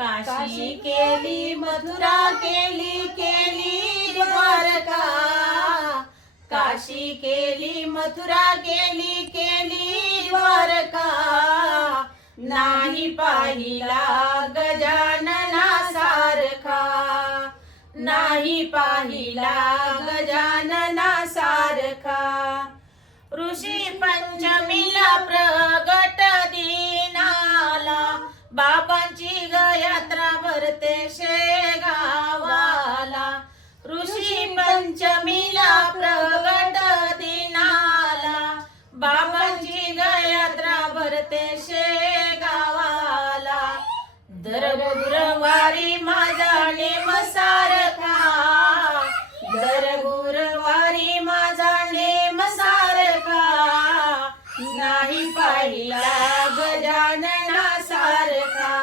काशी केली मथुरा केली केली द्वारका, काशी केली मथुरा केली केली द्वारका, नाही पाहिला गजानना सारखा, नाही पाहिला गजानना सारखा. ऋषी पंचमीला प्रगट दिनाला, बाबांची यात्रा भरते शेगावाला. ऋषी पंचमीला प्रगट दिनाला, बाबांची यात्रा भरते शेगावाला. दर गुरुवारी माझा नेम सारखा, दर गुरुवारी माझा नेम सारखा, नाही पाहिला गजानना सारखा,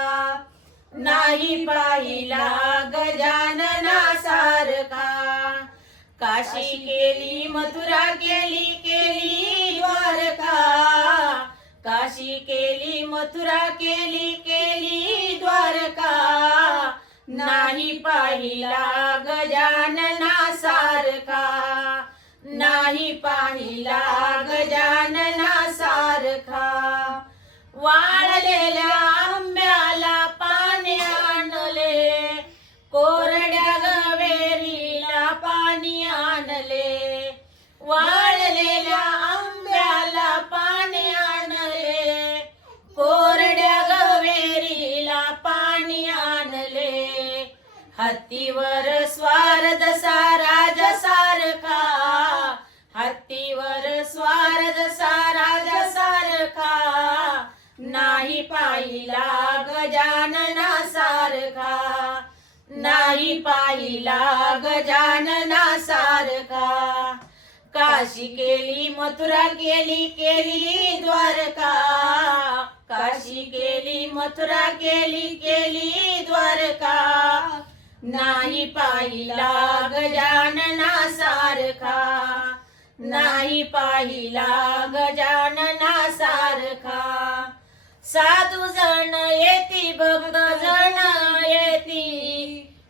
नाही पाहिला गजानना सारखा. काशी केली मथुरा केली केली द्वारका, काशी केली मथुरा केली केली द्वारका, नाही पाहिला गजानना सारखा, नाही पाहिला गजानना सारखा. वाळलेल्या आंब्याला पाणी आणले, कोरड्या गवेरीला पाणी आणले. वाळलेल्या आंब्याला पाणी आणले, कोरड्या गवेरीला पाणी आणले. हत्तीवर स्वार जसा राजा सारखा, हत्तीवर स्वार जसा राजा सारखा, नाही पाहिला गजानना सारखा, नाही पाहिला गजानना सारखा. काशी केली मथुरा केली केली द्वारका, काशी केली मथुरा केली केली द्वारका, नाही पाहिला गजानना सारखा, नाही पाहिला गजानना सारखा. साधू जण येती भक्त जण येती,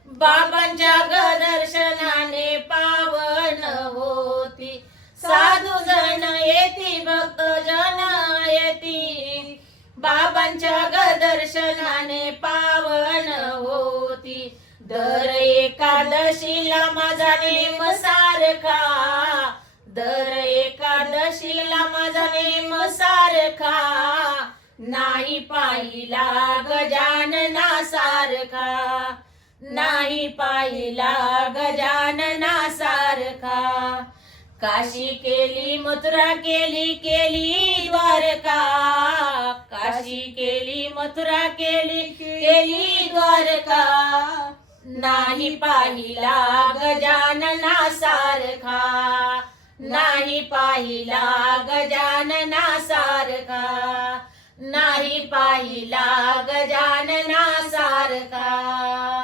बाबांच्या दर्शनाने पावन होती. साधू जण येती भक्त जण येती, बाबांच्या दर्शनाने पावन होती. दर एकादशीला माझा नेम सारखा, दर एकादशीला माझा नेम सारखा, नाही पाहिला गजानना सारखा, नाही पाहिला गजानना सारखा. काशी केली मथुरा केली केली द्वारका, काशी केली मथुरा केली केली द्वारका, नाही पाहिला गजानना सारखा, नाही पाहिला गजानना सारखा, नाही पाहिला गजानना सारखा.